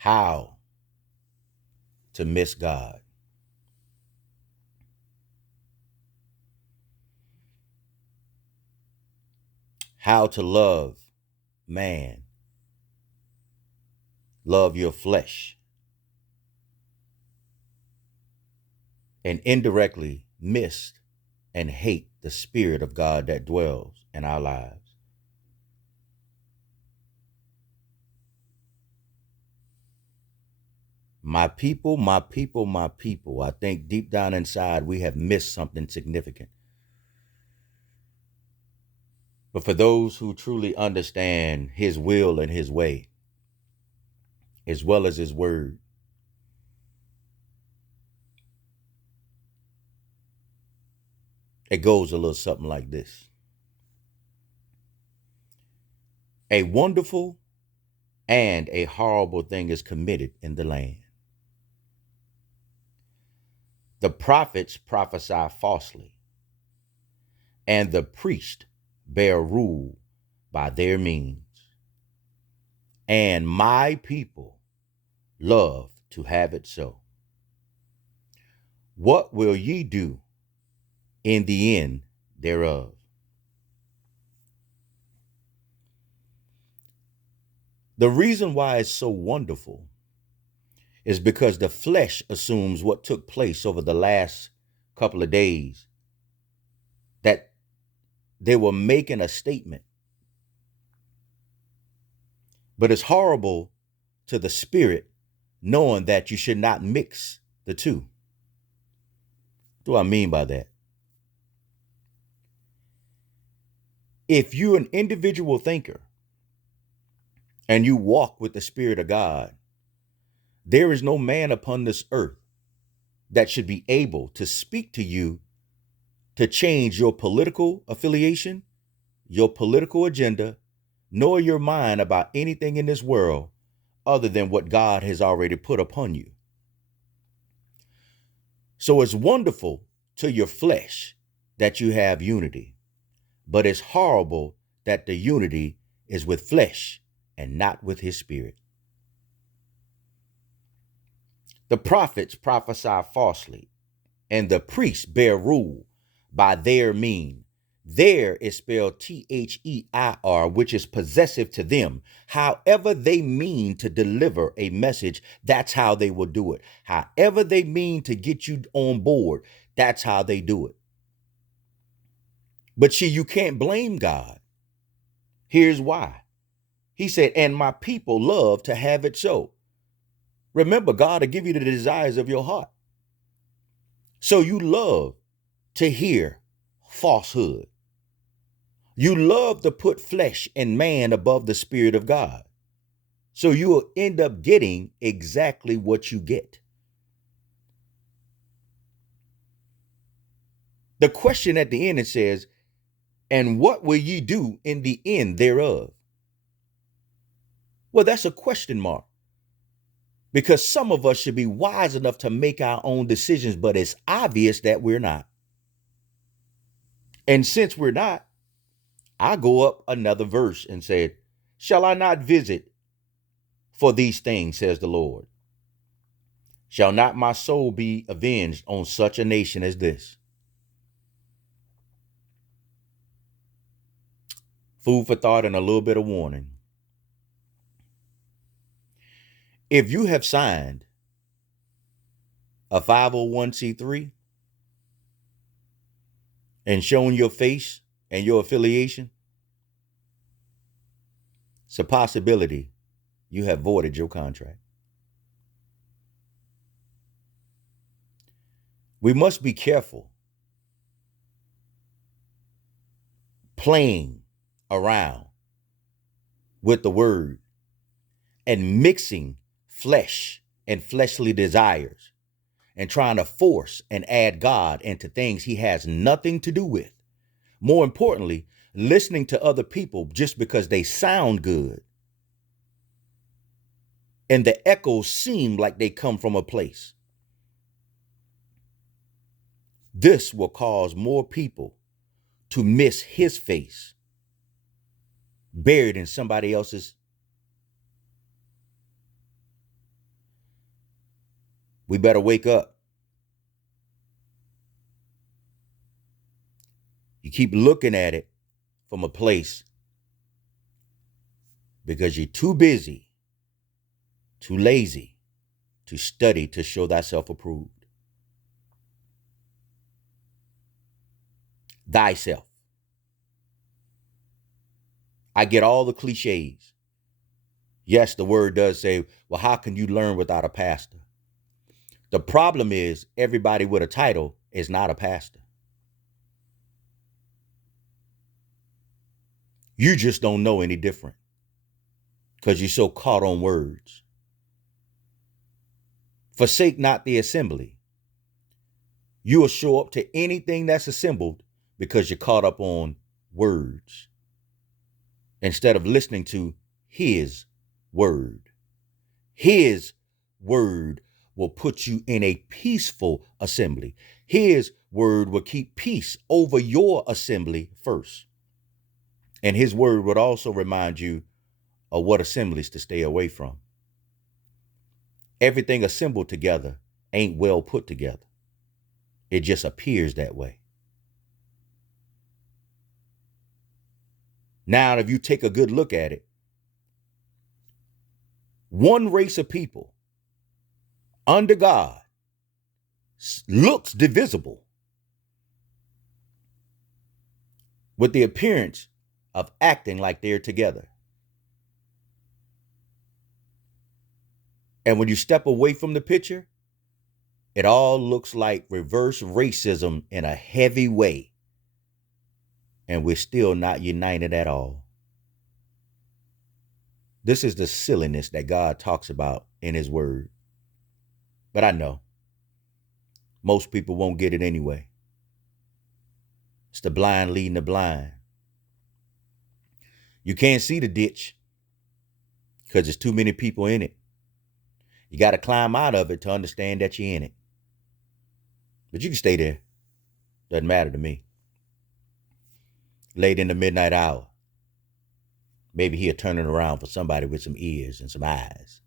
how to miss God. How to love man, love your flesh, and indirectly miss and hate the Spirit of God that dwells in our lives. My people, my people, my people. I think deep down inside we have missed something significant. But for those who truly understand his will and his way, as well as his word, it goes a little something like this. A wonderful and a horrible thing is committed in the land. The prophets prophesy falsely, and the priests bear rule by their means. And my people love to have it so. What will ye do in the end thereof? The reason why it's so wonderful is because the flesh assumes what took place over the last couple of days, that they were making a statement. But it's horrible to the spirit knowing that you should not mix the two. What do I mean by that? If you're an individual thinker and you walk with the Spirit of God, there is no man upon this earth that should be able to speak to you to change your political affiliation, your political agenda, nor your mind about anything in this world other than what God has already put upon you. So it's wonderful to your flesh that you have unity, but it's horrible that the unity is with flesh and not with his spirit. The prophets prophesy falsely, and the priests bear rule by their mean. There is spelled Their, which is possessive to them. However they mean to deliver a message, that's how they will do it. However they mean to get you on board, that's how they do it. But see, you can't blame God. Here's why. He said, and my people love to have it so. Remember, God will give you the desires of your heart. So you love to hear falsehood. You love to put flesh and man above the Spirit of God. So you will end up getting exactly what you get. The question at the end, it says, and what will ye do in the end thereof? Well, that's a question mark. Because some of us should be wise enough to make our own decisions, but it's obvious that we're not. And since we're not, I go up another verse and said, shall I not visit for these things, says the Lord? Shall not my soul be avenged on such a nation as this? Food for thought and a little bit of warning. If you have signed a 501c3 and shown your face and your affiliation, it's a possibility you have voided your contract. We must be careful playing around with the word and mixing flesh and fleshly desires and trying to force and add God into things he has nothing to do with. More importantly, listening to other people just because they sound good and the echoes seem like they come from a place. This will cause more people to miss his face buried in somebody else's We better wake up. You keep looking at it from a place because you're too busy, too lazy to study to show thyself approved. Thyself. I get all the cliches. Yes, the word does say, well, how can you learn without a pastor? The problem is everybody with a title is not a pastor. You just don't know any different because you're so caught on words. Forsake not the assembly. You will show up to anything that's assembled because you're caught up on words instead of listening to his word. His word will put you in a peaceful assembly. His word will keep peace over your assembly first. And his word would also remind you of what assemblies to stay away from. Everything assembled together ain't well put together. It just appears that way. Now, if you take a good look at it, one race of people under God looks divisible with the appearance of acting like they're together. And when you step away from the picture, it all looks like reverse racism in a heavy way. And we're still not united at all. This is the silliness that God talks about in his word. But I know most people won't get it anyway. It's the blind leading the blind. You can't see the ditch because there's too many people in it. You got to climb out of it to understand that you're in it. But you can stay there. Doesn't matter to me. Late in the midnight hour, maybe he'll turn it around for somebody with some ears and some eyes.